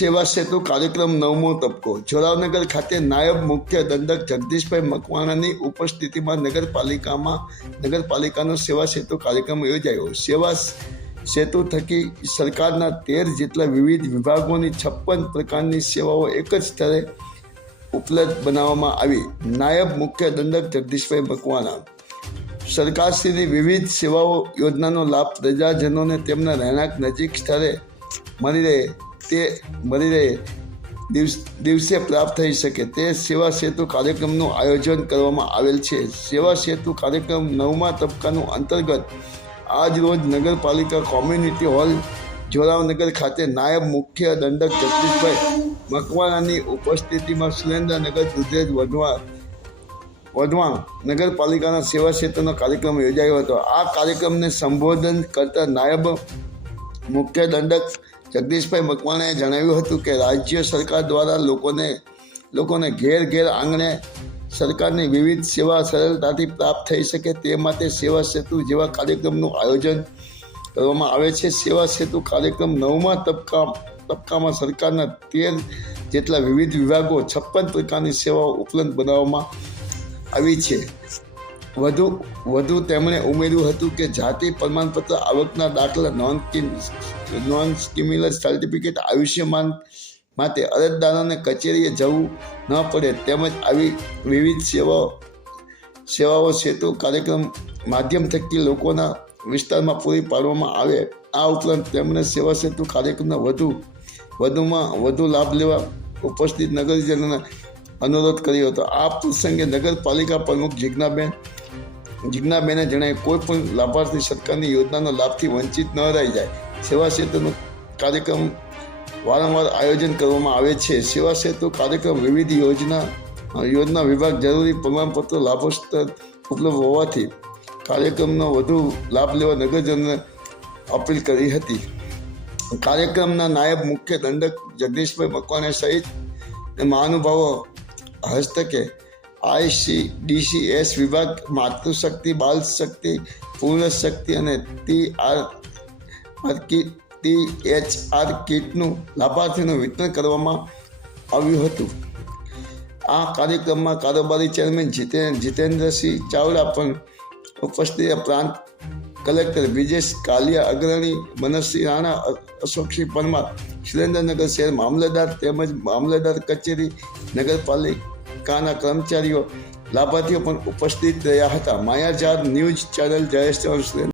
સેવા સેતુ કાર્યક્રમ નવમો તબક્કો. જોરાવનગર ખાતે નાયબ મુખ્ય દંડક જગદીશભાઈ મકવાણાની ઉપસ્થિતિમાં નગરપાલિકામાં નગરપાલિકાનો સેવા સેતુ કાર્યક્રમ યોજાયો. સેવા સેતુ થકી સરકારના તેર જેટલા વિવિધ વિભાગોની છપ્પન પ્રકારની સેવાઓ એક જ સ્થળે ઉપલબ્ધ બનાવવામાં આવી. નાયબ મુખ્ય દંડક જગદીશભાઈ મકવાણા. સરકારશ્રીની વિવિધ સેવાઓ યોજનાનો લાભ પ્રજાજનોને તેમના રહેણાંક નજીક સ્થળે મળી રહે. તે મળી રહે દિવસ, દિવસે પ્રાપ્ત થઈ શકે. તે સેવા સેતુ કાર્યક્રમનું આયોજન કરવામાં આવેલ છે. સેવા સેતુ કાર્યક્રમ નવમા તબક્કાનું અંતર્ગત આજ રોજ નગરપાલિકા કોમ્યુનિટી હોલ, જોરાવનગર ખાતે નાયબ મુખ્ય દંડક જગદીશભાઈ મકવાણાની ઉપસ્થિતિમાં સુરેન્દ્રનગર દુધેજ વધવા વધવા નગરપાલિકાના સેવા સેતુનો કાર્યક્રમ યોજાયો હતો. આ કાર્યક્રમને સંબોધન કરતા નાયબ મુખ્ય દંડક જગદીશભાઈ મકવાણાએ જણાવ્યું હતું કે રાજ્ય સરકાર દ્વારા લોકોને લોકોને ઘેર ઘેર આંગણે સરકારની વિવિધ સેવા સરળતાથી પ્રાપ્ત થઈ શકે તે માટે સેવા સેતુ જેવા કાર્યક્રમનું આયોજન કરવામાં આવે છે. સેવા સેતુ કાર્યક્રમ નવમા તબક્કા, તબક્કામાં સરકારના તેર જેટલા વિવિધ વિભાગો છપ્પન પ્રકારની સેવાઓ ઉપલબ્ધ બનાવવામાં આવી છે. વધુ વધુ તેમણે ઉમેર્યું હતું કે જાતિ પ્રમાણપત્ર આવકના દાખલા નોન નોન સ્ટિમ્યુલર સર્ટિફિકેટ આયુષ્યમાન માટે અરજદારોને કચેરીએ જવું ન પડે તેમજ આવી વિવિધ સેવાઓ સેવાઓ સેતુ કાર્યક્રમ માધ્યમ થકી લોકોના વિસ્તારમાં પૂરી પાડવામાં આવે. આ ઉપરાંત તેમણે સેવા સેતુ કાર્યક્રમના વધુ, વધુમાં વધુ લાભ લેવા ઉપસ્થિત નગરજનોને અનુરોધ કર્યો હતો. આ પ્રસંગે નગરપાલિકા પ્રમુખ જિજ્ઞાબેન, જિજ્ઞાબેને જણાવ્યું, કોઈ પણ લાભાર્થી સરકારની યોજનાનો લાભથી વંચિત ન રહી જાય. સેવા સેતુનો કાર્યક્રમ વારંવાર આયોજન કરવામાં આવે છે. સેવા સેતુ કાર્યક્રમ વિવિધ યોજના યોજના વિભાગ જરૂરી પ્રમાણપત્ર લાભોસ્તર ઉપલબ્ધ હોવાથી કાર્યક્રમનો વધુ લાભ લેવા નગરજનોને અપીલ કરી હતી. કાર્યક્રમના નાયબ મુખ્ય દંડક જગદીશભાઈ મકવાણા સહિત મહાનુભાવો હસ્તકે આઈસી ડીસીએસ વિભાગ માતૃશક્તિ બાલ શક્તિ પૂર્ણ શક્તિ અને T R kit, T H R કીટનું લાભાર્થીનું વિતરણ કરવામાં આવ્યું હતું. આ કાર્યક્રમમાં કારોબારી ચેરમેન જીતેન જીતેન્દ્રસિંહ ચાવડા પણ ઉપસ્થિત પ્રાંત કલેક્ટર બ્રિજેશ કાલિયા અગ્રણી, મનસ્વી રાણા અશોકસિંહ પરમાર, સુરેન્દ્રનગર શહેર મામલતદાર તેમજ મામલતદાર કચેરી, નગરપાલિકાના કર્મચારીઓ, લાભાર્થીઓ પણ ઉપસ્થિત રહ્યા હતા. માયાજાર ન્યૂઝ ચેનલ જયેશ ચૌહાણ